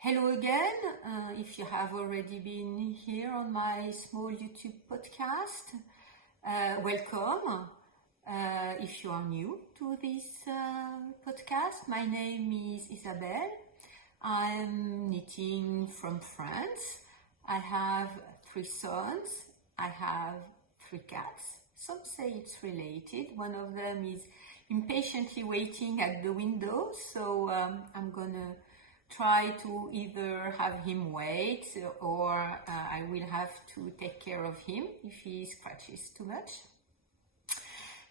Hello again, if you have already been here on my small YouTube podcast, welcome. If you are new to this podcast, my name is Isabelle. I'm knitting from France. I have 3 sons. I have 3 cats. Some say it's related. One of them is impatiently waiting at the window, so I'm gonna try to either have him wait or I will have to take care of him if he scratches too much.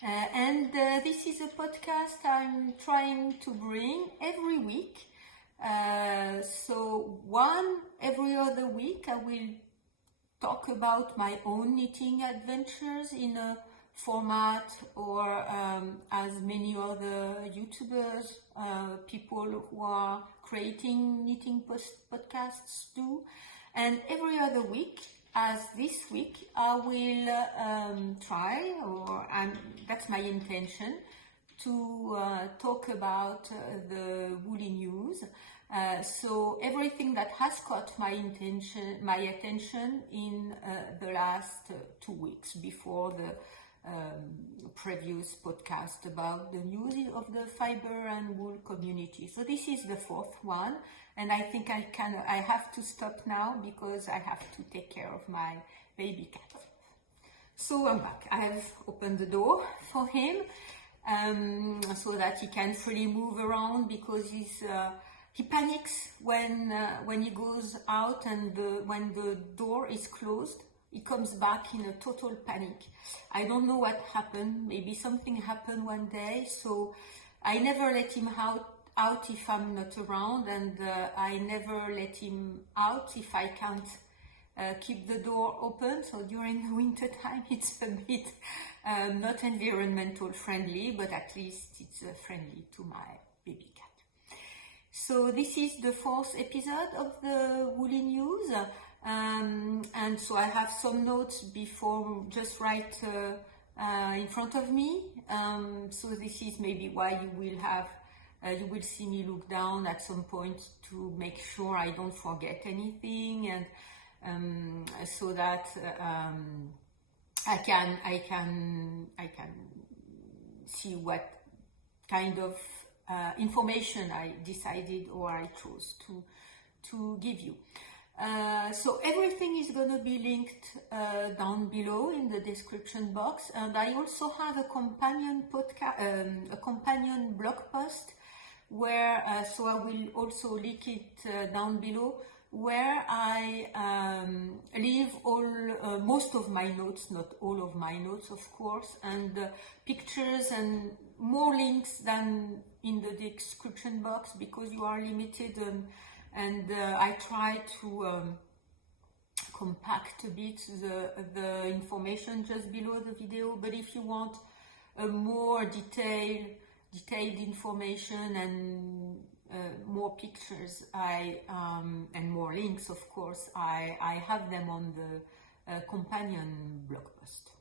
This is a podcast I'm trying to bring every week. So every other week I will talk about my own knitting adventures in a format or as many other YouTubers, people who are creating knitting podcasts do. And every other week, as this week, I will try, that's my intention, to talk about the woolly news. So everything that has caught my attention in the last 2 weeks before the previous podcast about the news of the fiber and wool community. So this is the 4th one, and I think I have to stop now because I have to take care of my baby cat. So I'm back. I have opened the door for him so that he can freely move around because he panics when he goes out and when the door is closed. He comes back in a total panic. I don't know what happened. Maybe something happened one day, so I never let him out if I'm not around, and I never let him out if I can't keep the door open. So during the winter time, it's a bit not environmental friendly, but at least it's friendly to my baby cat. So this is the 4th episode of the Woolly News. And so I have some notes before, just right in front of me. So this is maybe why you will see me look down at some point to make sure I don't forget anything, and so that I can see what kind of information I decided or I chose to give you. So everything is going to be linked down below in the description box, and I also have a companion blog post where so I will also link it down below, where I leave most of my notes, not all of my notes of course, and pictures and more links than in the description box because you are limited. And I try to compact a bit the information just below the video. But if you want a more detailed information and more pictures, and more links, of course, I have them on the companion blog post.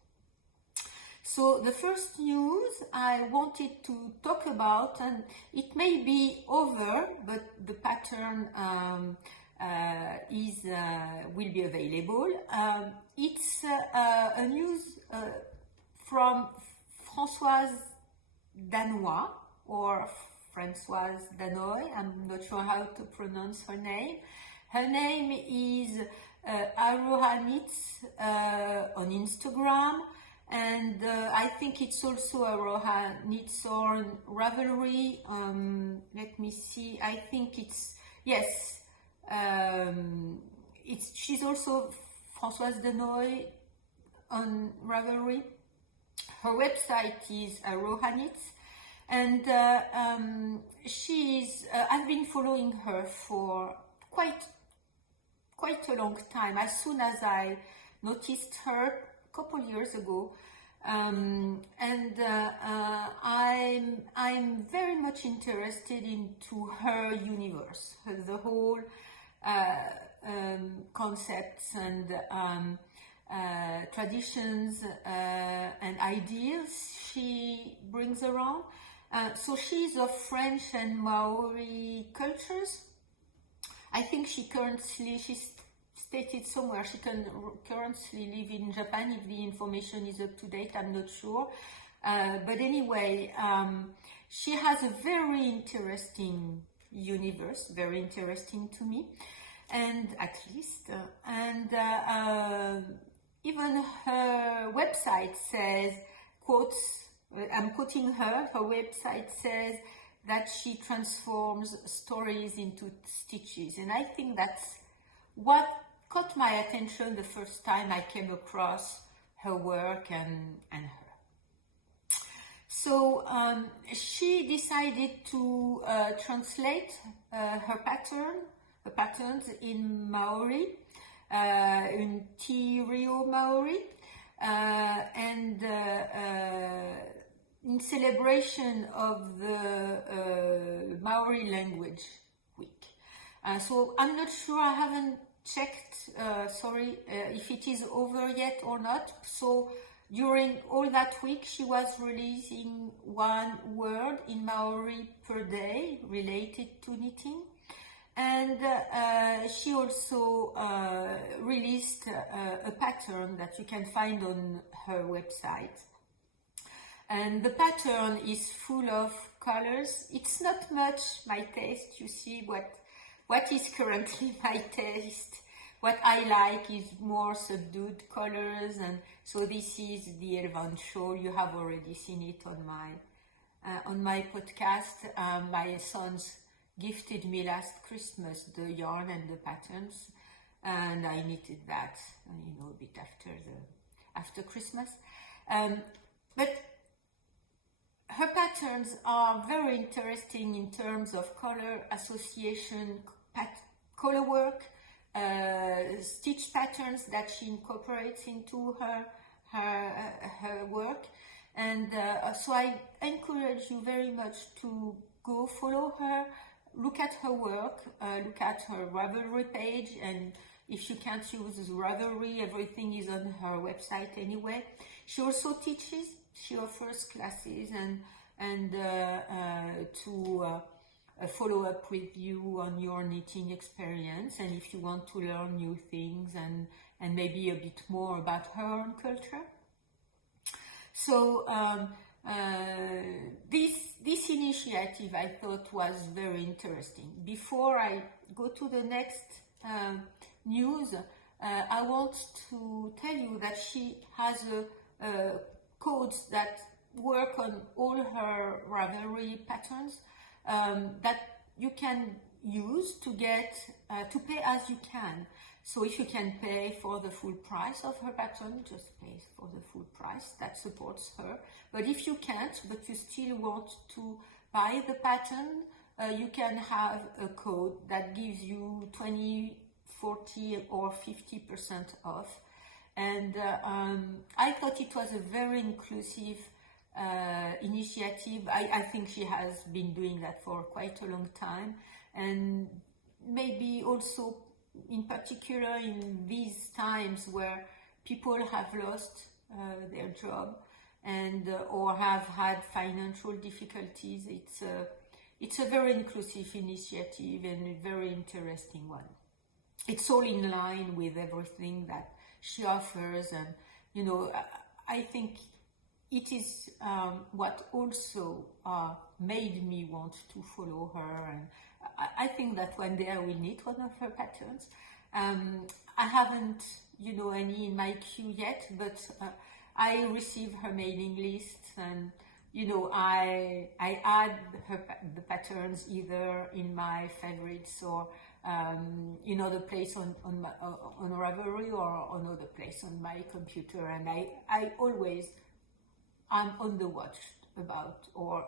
So the first news I wanted to talk about, and it may be over, but the pattern will be available. It's a news from Francoise Danoy, or Francoise Danoy. I'm not sure how to pronounce her name. Her name is ArohaKnits on Instagram. And I think it's also ArohaKnits on Ravelry. Let me see. I think yes. She's also Francoise Danoy on Ravelry. Her website is ArohaKnits, and I've been following her for quite a long time. As soon as I noticed her couple years ago, I'm very much interested into her universe, the whole concepts and traditions and ideas she brings around. So she's of French and Maori cultures. I think she stated somewhere she can currently live in Japan. If the information is up to date, I'm not sure. But anyway, she has a very interesting universe, very interesting to me, and at least, even her website says, quotes, I'm quoting her website says that she transforms stories into stitches, and I think that's what caught my attention the first time I came across her work and her. So she decided to translate her patterns in Maori, in Te Reo Maori, and in celebration of the Maori Language Week. So I'm not sure, I haven't checked, if it is over yet or not. So during all that week, she was releasing one word in Maori per day related to knitting. And she also released a pattern that you can find on her website. And the pattern is full of colors. It's not much my taste. You see what is currently my taste. What I like is more subdued colors, and so this is the Elvan shawl. You have already seen it on my podcast. My sons gifted me last Christmas the yarn and the patterns, and I knitted that, a bit after Christmas. But her patterns are very interesting in terms of color association, color work, stitch patterns that she incorporates into her work, and so I encourage you very much to go follow her, look at her work, look at her Ravelry page, and if you can't use Ravelry, everything is on her website anyway. She also teaches. She offers classes and to follow up with you on your knitting experience, and if you want to learn new things and maybe a bit more about her own culture. So this initiative I thought was very interesting. Before I go to the next news, I want to tell you that she has codes that work on all her Ravelry patterns that you can use to get to pay as you can. So if you can pay for the full price of her pattern, just pay for the full price. That supports her. But if you can't, but you still want to buy the pattern, you can have a code that gives you 20, 40 or 50% off. And I thought it was a very inclusive initiative. I think she has been doing that for quite a long time, and maybe also in particular in these times where people have lost their job and or have had financial difficulties, it's a very inclusive initiative and a very interesting one. It's all in line with everything that she offers, and I think it is what also made me want to follow her, and I think that one day I will knit one of her patterns. I haven't any in my queue yet, but I receive her mailing list, and I add the patterns either in my favorites or another place on Ravelry or another place on my computer, and I always am on the watch about or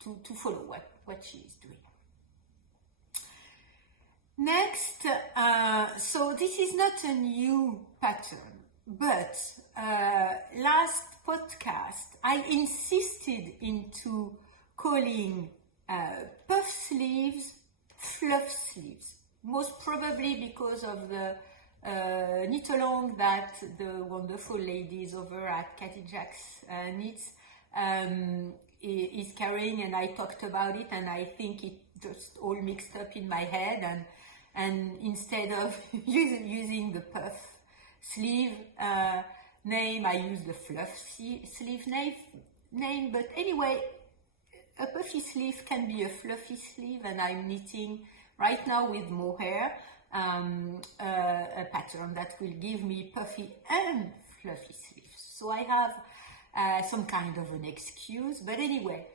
to follow what she is doing. Next, so this is not a new pattern, but last podcast I insisted into calling puff sleeves fluff sleeves, most probably because of the knit along that the wonderful ladies over at Katy Jack's Knits is carrying, and I talked about it, and I think it just all mixed up in my head, and instead of using the puff sleeve name, I use the fluff sleeve name. But anyway, a puffy sleeve can be a fluffy sleeve, and I'm knitting right now with mohair a pattern that will give me puffy and fluffy sleeves. So I have some kind of an excuse, but anyway,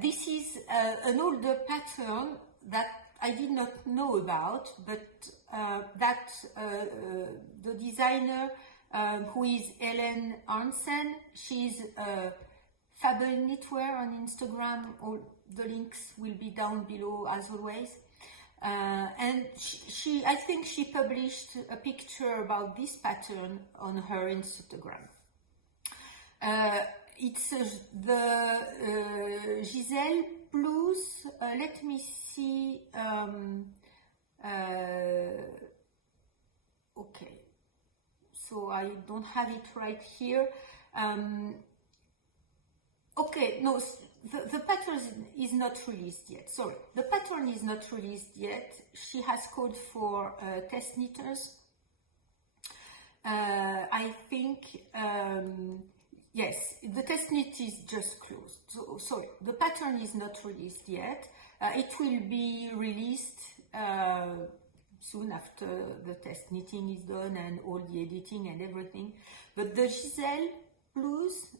this is an older pattern that I did not know about, but that the designer who is Helene Arnesen, she's Fabel Knitwear on Instagram. All the links will be down below as always. And I think she published a picture about this pattern on her Instagram. It's the Giselle blouse. Let me see. Okay, so I don't have it right here. Okay, no, the pattern is not released yet. Sorry, the pattern is not released yet. She has called for test knitters. I think, yes, the test knit is just closed. So, sorry, the pattern is not released yet. It will be released soon after the test knitting is done and all the editing and everything. But the Giselle blouse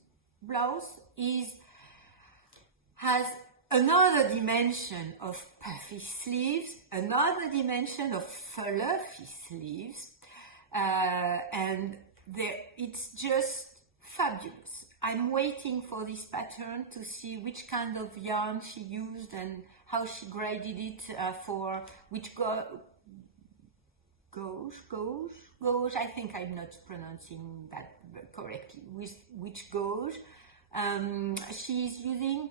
has another dimension of puffy sleeves, another dimension of fluffy sleeves, and it's just fabulous. I'm waiting for this pattern to see which kind of yarn she used and how she graded it for which gauge. I think I'm not pronouncing that correctly. Which gauge she's using,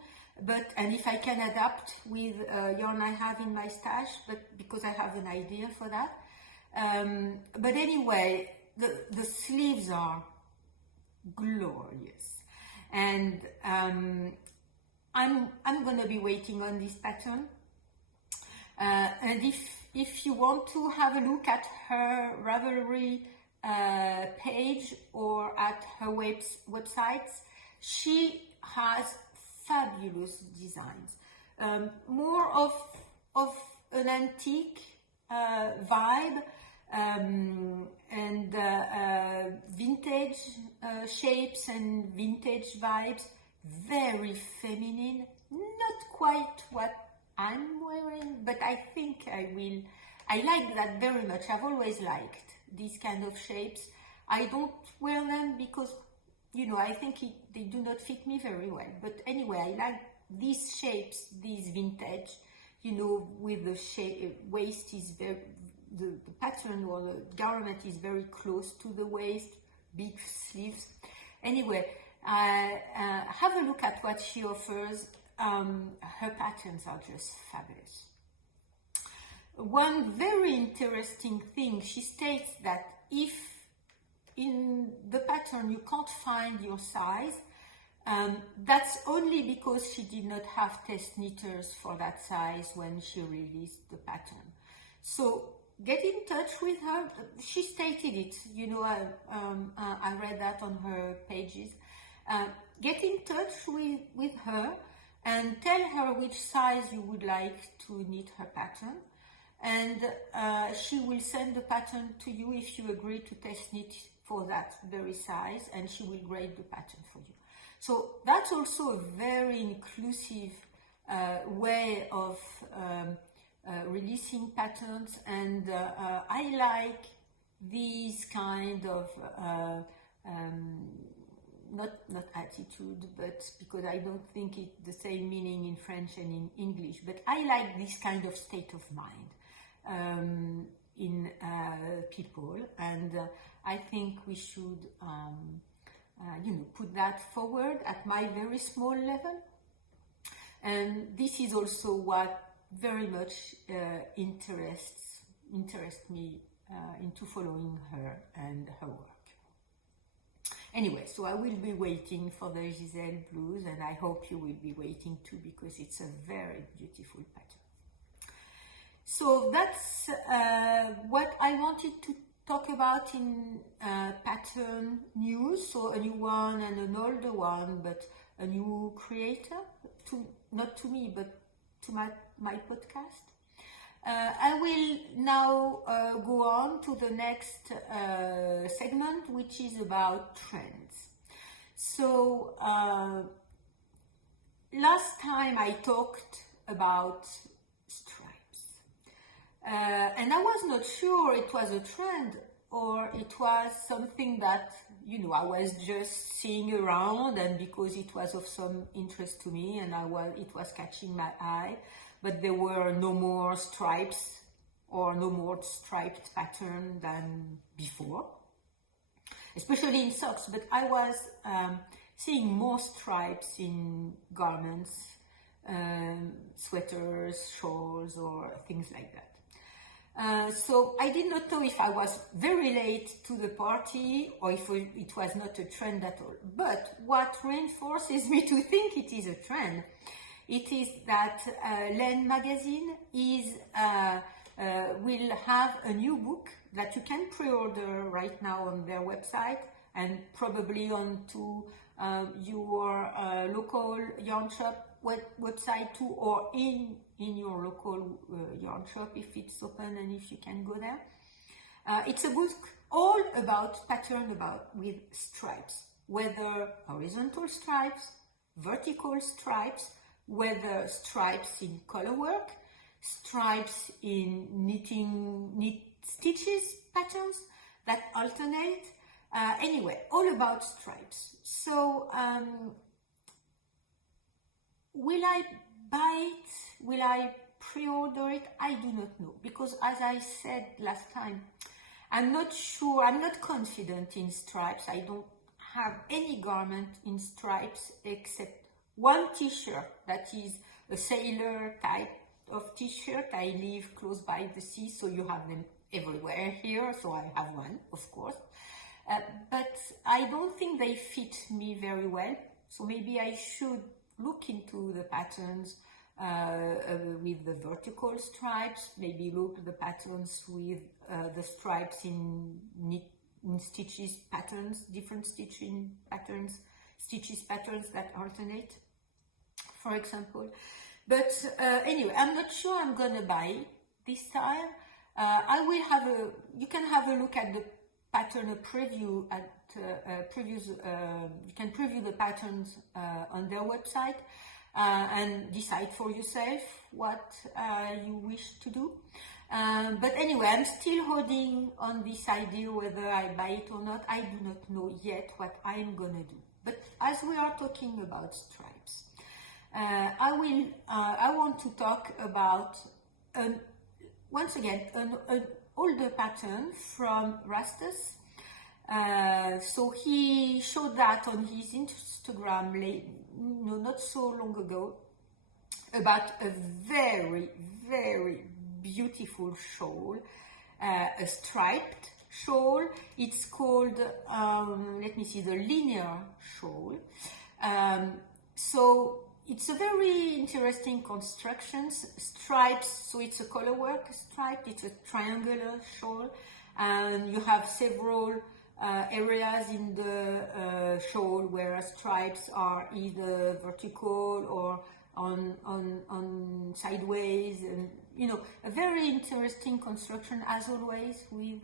and if I can adapt with yarn I have in my stash, but because I have an idea for that. But anyway, the sleeves are glorious, and I'm gonna be waiting on this pattern. And if you want to have a look at her Ravelry page or at her websites, she has fabulous designs, more of an antique vibe, and vintage shapes and vintage vibes, very feminine, not quite what I'm wearing, but I think I like that very much. I've always liked these kind of shapes. I don't wear them because, you know, I think they do not fit me very well. But anyway, I like these shapes, these vintage, you know, with the waist is very, the pattern or the garment is very close to the waist, big sleeves. Anyway, have a look at what she offers. Her patterns are just fabulous. One very interesting thing, she states that if in the pattern you can't find your size, that's only because she did not have test knitters for that size when she released the pattern. So get in touch with her. She stated it, you know, I read that on her pages. Get in touch with her and tell her which size you would like to knit her pattern, and she will send the pattern to you if you agree to test knit for that very size, and she will grade the pattern for you. So that's also a very inclusive way of releasing patterns, and I like these kind of not attitude, but because I don't think it the same meaning in French and in English, but I like this kind of state of mind in people, and I think we should you know, put that forward at my very small level. And this is also what very much interests me into following her and her work. Anyway, so I will be waiting for the Giselle blouse, and I hope you will be waiting too, because it's a very beautiful pattern. So that's what I wanted to talk about in pattern news. So a new one and an older one, but a new creator, not to me, but to my podcast. I will now go on to the next segment, which is about trends. So last time I talked about stripes, and I was not sure it was a trend or it was something that, you know, I was just seeing around, and because it was of some interest to me and it was catching my eye, but there were no more stripes or no more striped pattern than before, especially in socks. But I was seeing more stripes in garments, sweaters, shawls, or things like that. So I did not know if I was very late to the party or if it was not a trend at all. But what reinforces me to think it is a trend, it is that Helene magazine will have a new book that you can pre-order right now on their website and probably onto your local yarn shop website too, or in your local yarn shop if it's open and if you can go there. It's a book all about pattern with stripes, whether horizontal stripes, vertical stripes, whether stripes in colorwork, stripes in knit stitches patterns that alternate. Anyway, all about stripes. So will I buy it? Will I pre-order it? I do not know, because as I said last time, I'm not sure, I'm not confident in stripes. I don't have any garment in stripes except one t-shirt that is a sailor type of t-shirt. I live close by the sea, so you have them everywhere here, so I have one, of course. But I don't think they fit me very well, so maybe I should look into the patterns with the vertical stripes, maybe look at the patterns with the stripes in stitches patterns, different stitches patterns that alternate, for example. But anyway, I'm not sure I'm gonna buy this time. I will have you can have a look at the pattern preview at you can preview the patterns on their website and decide for yourself what you wish to do. But anyway, I'm still holding on this idea whether I buy it or not. I do not know yet what I'm gonna do. But as we are talking about stripes, I want to talk about once again an older pattern from Rastus. So he showed that on his Instagram not so long ago, about a very, very beautiful shawl, a striped shawl. It's called, let me see, the linear shawl. So it's a very interesting construction, stripes, so it's a colorwork stripe, it's a triangular shawl, and you have several areas in the shawl where stripes are either vertical or on sideways, and you know, a very interesting construction as always with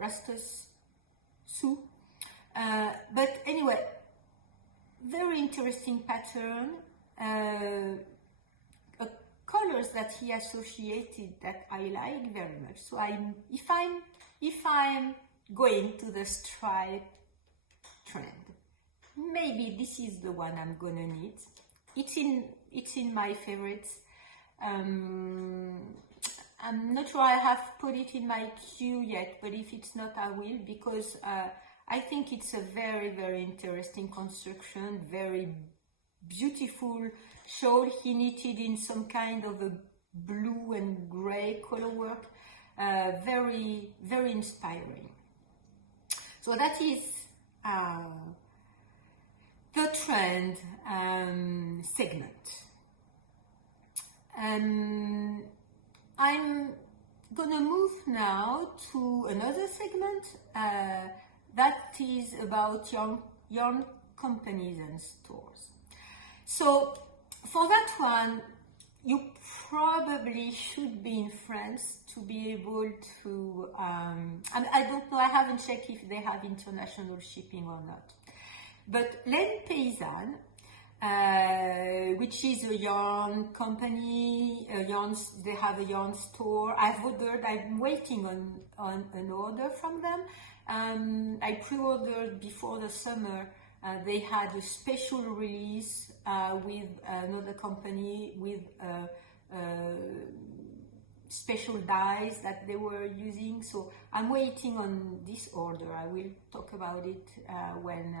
Rastus Sue. But anyway, very interesting pattern, colors that he associated that I like very much. So if I'm going to the stripe trend, maybe this is the one I'm gonna knit. It's in my favorites. I'm not sure I have put it in my queue yet, but if it's not, I will, because I think it's a very, very interesting construction, very beautiful shawl. He knitted in some kind of a blue and gray colorwork, very, very inspiring. So that is the trend segment. I'm gonna move now to another segment that is about yarn companies and stores. So for that one, you probably should be in France to be able to, I don't know, I haven't checked if they have international shipping or not. But Laine Paysanne, which is a yarn company, they have a yarn store. I'm waiting on an order from them. I pre-ordered before the summer. They had a special release with another company with special dyes that they were using. So I'm waiting on this order. I will talk about it when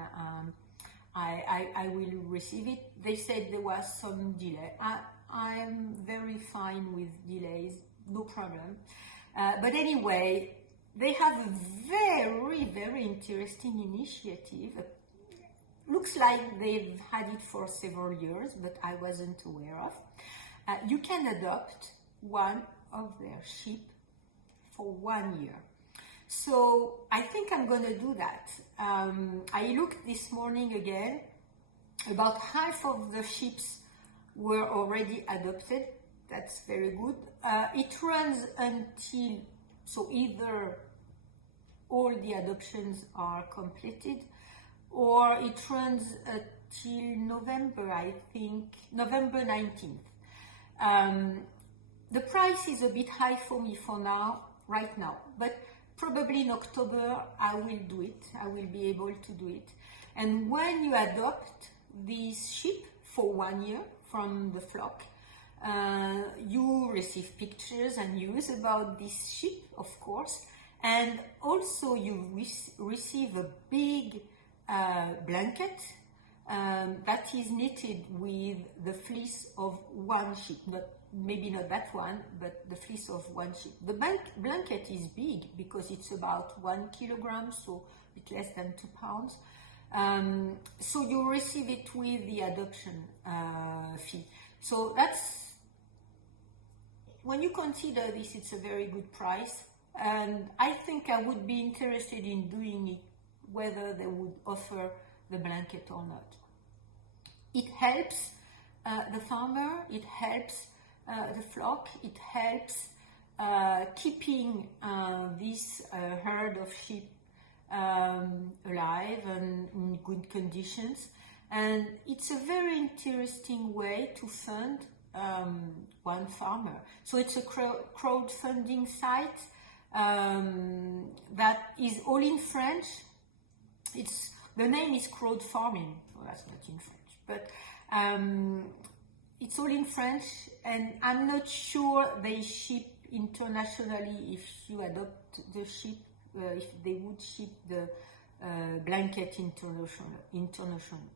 I will receive it. They said there was some delay. I'm very fine with delays, no problem. But anyway, they have a very, very interesting initiative. Looks like they've had it for several years, but I wasn't aware of. You can adopt one of their sheep for 1 year. So I think I'm going to do that. I looked this morning again. About half of the sheep were already adopted. That's very good. It runs until, so either all the adoptions are completed, or it runs till November, I think, November 19th. The price is a bit high for me for now, right now, but probably in October I will do it. I will be able to do it. And when you adopt these sheep for 1 year from the flock, you receive pictures and news about this sheep, of course, and also you receive a big blanket that is knitted with the fleece of one sheep, maybe not that one, but the fleece of one sheep. The blanket is big because it's about 1 kilogram, so a bit less than 2 pounds. So you receive it with the adoption fee. So that's, when you consider this, it's a very good price. And I think I would be interested in doing it, whether they would offer the blanket or not. It helps the farmer, it helps the flock, it helps keeping this herd of sheep alive and in good conditions. And it's a very interesting way to fund one farmer. So it's a crowdfunding site that is all in French. The name is crowd farming. Well, that's not in French, but it's all in French, and I'm not sure they ship internationally. If you adopt the sheep, if they would ship the blanket internationally.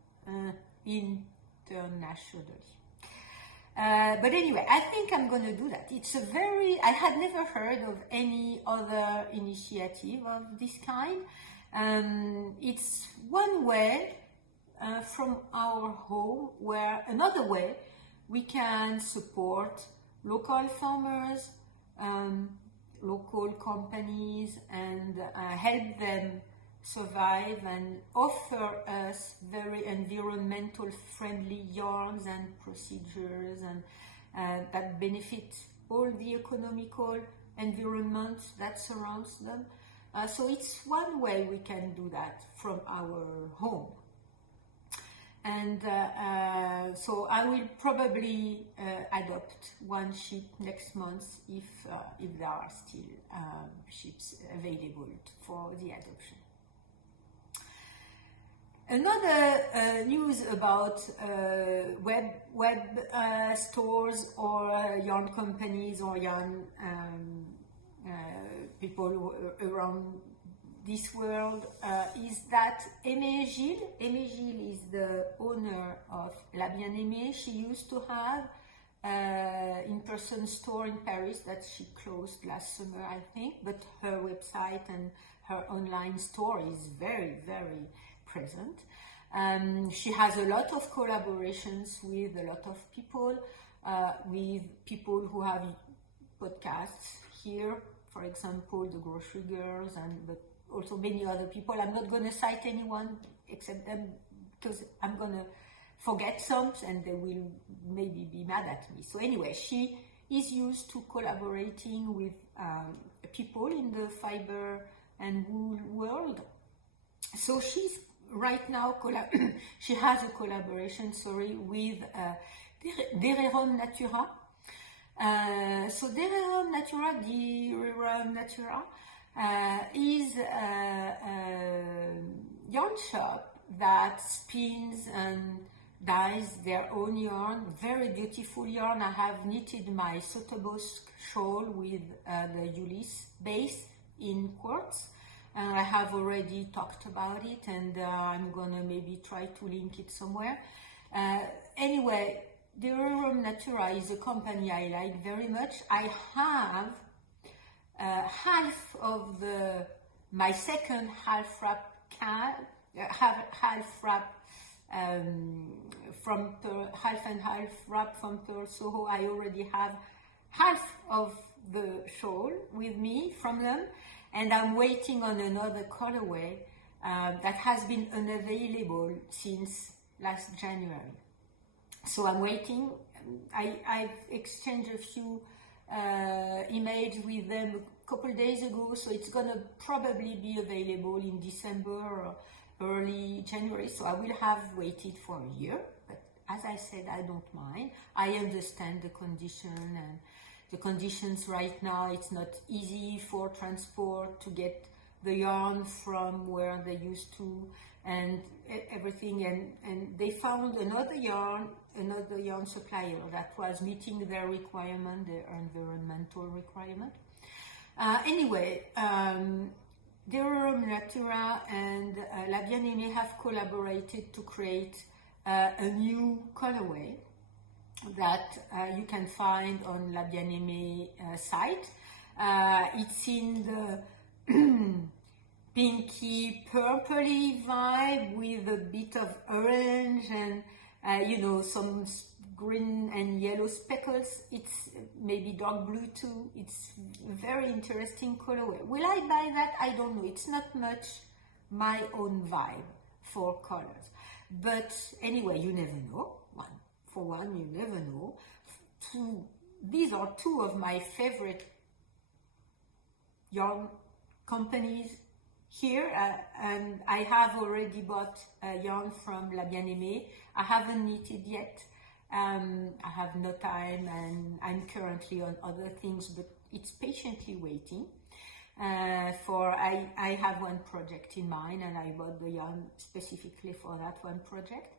But anyway, I think I'm going to do that. I had never heard of any other initiative of this kind. It's one way from our home, where another way we can support local farmers, local companies, and help them survive and offer us very environmental friendly yarns and procedures and that benefit all the economical environment that surrounds them. So it's one way we can do that from our home. And so I will probably adopt one sheep next month if there are still sheep available for the adoption. Another news about web stores or yarn companies or yarn people around this world is that Aimée Gilles is the owner of La Bien-Aimée. She used to have in-person store in Paris that she closed last summer, I think, but her website and her online store is very, very present. She has a lot of collaborations with a lot of people. with people who have podcasts here, for example, the Grocery Girls, but also many other people. I'm not going to cite anyone except them because I'm going to forget some and they will maybe be mad at me. So anyway, she is used to collaborating with people in the fiber and wool world. So she's right now, she has a collaboration, with Dererum Natura. So Dererum Natura is a yarn shop that spins and dyes their own yarn, very beautiful yarn. I have knitted my Sotobosk shawl with the Ulysse base in quartz. I have already talked about it, and I'm gonna maybe try to link it somewhere. Anyway, Dererum Natura is a company I like very much. I have half of my second half wrap from Pearl, half and half wrap from Pearl Soho. I already have half of the shawl with me from them, and I'm waiting on another colorway that has been unavailable since last January. So I'm waiting. I've exchanged a few emails with them a couple days ago, so it's gonna probably be available in December or early January. So I will have waited for a year, but as I said, I don't mind. I understand the condition, and the conditions right now, it's not easy for transport to get the yarn from where they used to and everything, and they found another yarn supplier that was meeting their requirement, their environmental requirement. Anyway, Dererum Natura and La Bien-Aimée have collaborated to create a new colorway that you can find on La Bien-Aimée site. It's in the pinky purpley vibe with a bit of orange and some green and yellow speckles. It's maybe dark blue too. It's a very interesting colorway. Will I buy that? I don't know. It's not much my own vibe for colors, but anyway, you never know. You never know. These are two of my favorite yarn companies here, and I have already bought yarn from La Bien-Aimée. I haven't knitted yet. I have no time, and I'm currently on other things, but it's patiently waiting. I have one project in mind, and I bought the yarn specifically for that one project.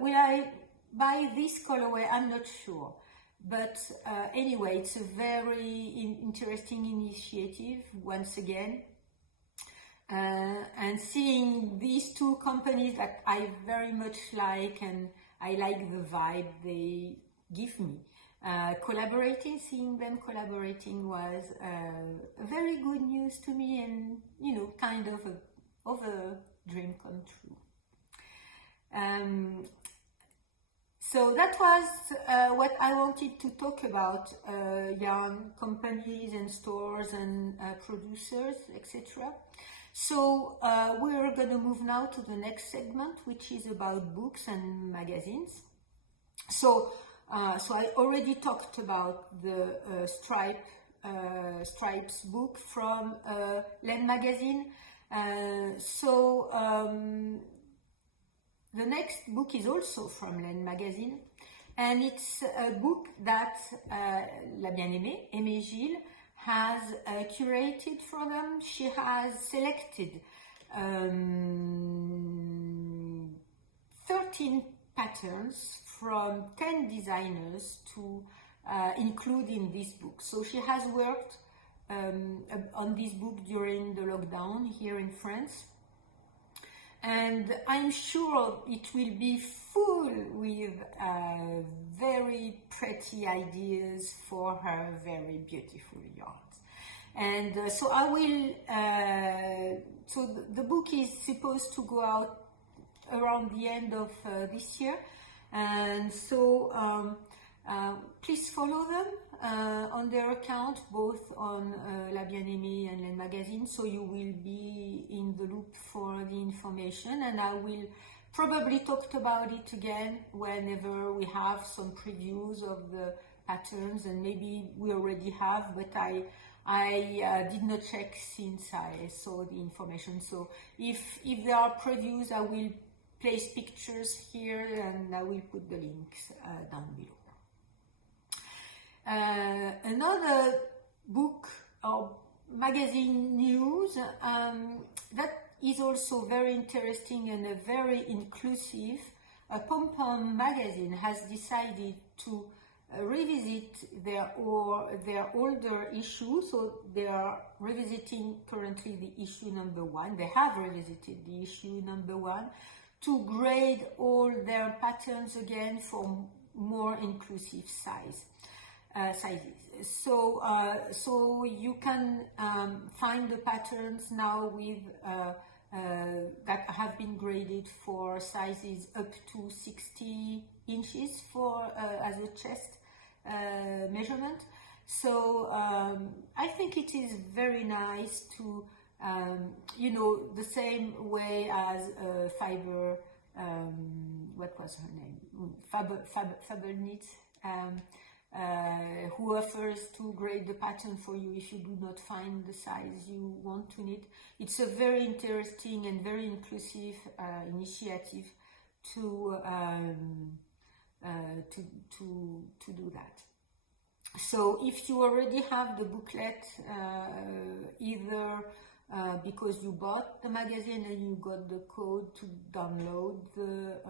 Will I buy this colorway? I'm not sure. But anyway, it's a very interesting initiative, once again. And seeing these two companies that I very much like, and I like the vibe they give me. Seeing them collaborating was a very good news to me, and kind of a dream come true. So that was what I wanted to talk about, yarn companies and stores and producers, etc. So we're going to move now to the next segment, which is about books and magazines. So I already talked about the Stripes book from Laine magazine. The next book is also from Laine magazine, and it's a book that La Bien-Aimée, Aimée Gilles, has curated for them. She has selected 13 patterns from 10 designers to include in this book. So she has worked on this book during the lockdown here in France. And I'm sure it will be full with very pretty ideas for her very beautiful yarns. And so I will, so the book is supposed to go out around the end of this year. And so Please follow them on their account, both on La Bien-Aimée and Le Magazine, so you will be in the loop for the information, and I will probably talk about it again whenever we have some previews of the patterns, and maybe we already have, but I did not check since I saw the information. So if there are previews, I will place pictures here and I will put the links down below. Another book or magazine news that is also very interesting and very inclusive. Pom Pom magazine has decided to revisit their older issue, so they are revisiting currently the issue number 1. They have revisited the issue number 1 to grade all their patterns again for more inclusive sizes. So you can find the patterns now with that have been graded for sizes up to 60 inches for as a chest measurement. So I think it is very nice to you know, the same way as Fiber, what was her name? Fabel Knits, who offers to grade the pattern for you if you do not find the size you want to knit. It's a very interesting and very inclusive initiative to do that. So if you already have the booklet, either because you bought the magazine and you got the code to download the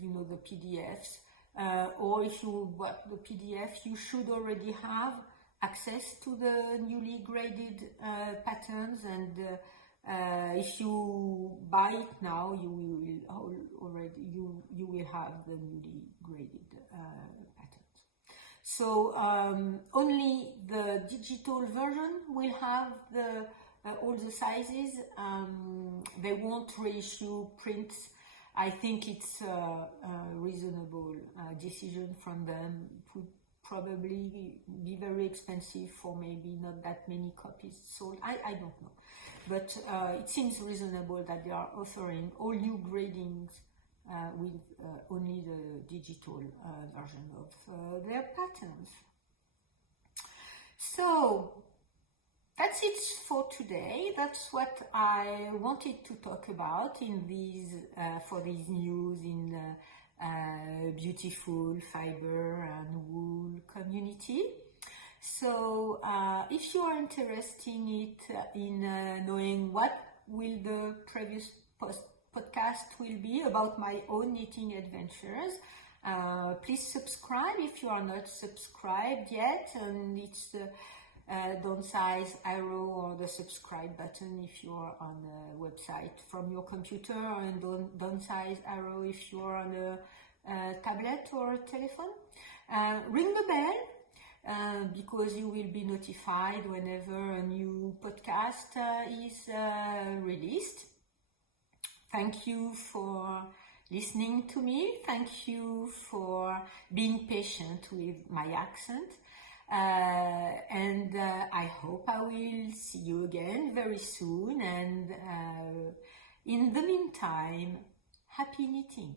you know, the PDFs, or if you bought the PDF, you should already have access to the newly graded patterns, and if you buy it now, you will have the newly graded patterns. So only the digital version will have the all the sizes. They won't reissue prints. I think it's a reasonable decision from them. It would probably be very expensive for maybe not that many copies sold. I don't know. But it seems reasonable that they are offering all new gradings with only the digital version of their patterns. So that's it for today. That's what I wanted to talk about in these for these news in beautiful fiber and wool community. So if you are interested in knowing what will the previous podcast will be about my own knitting adventures, please subscribe if you are not subscribed yet, and it's the downsize arrow or the subscribe button if you are on the website from your computer, and downsize arrow if you are on a tablet or a telephone. Ring the bell because you will be notified whenever a new podcast is released. Thank you for listening to me. Thank you for being patient with my accent. And I hope I will see you again very soon. And in the meantime, happy knitting.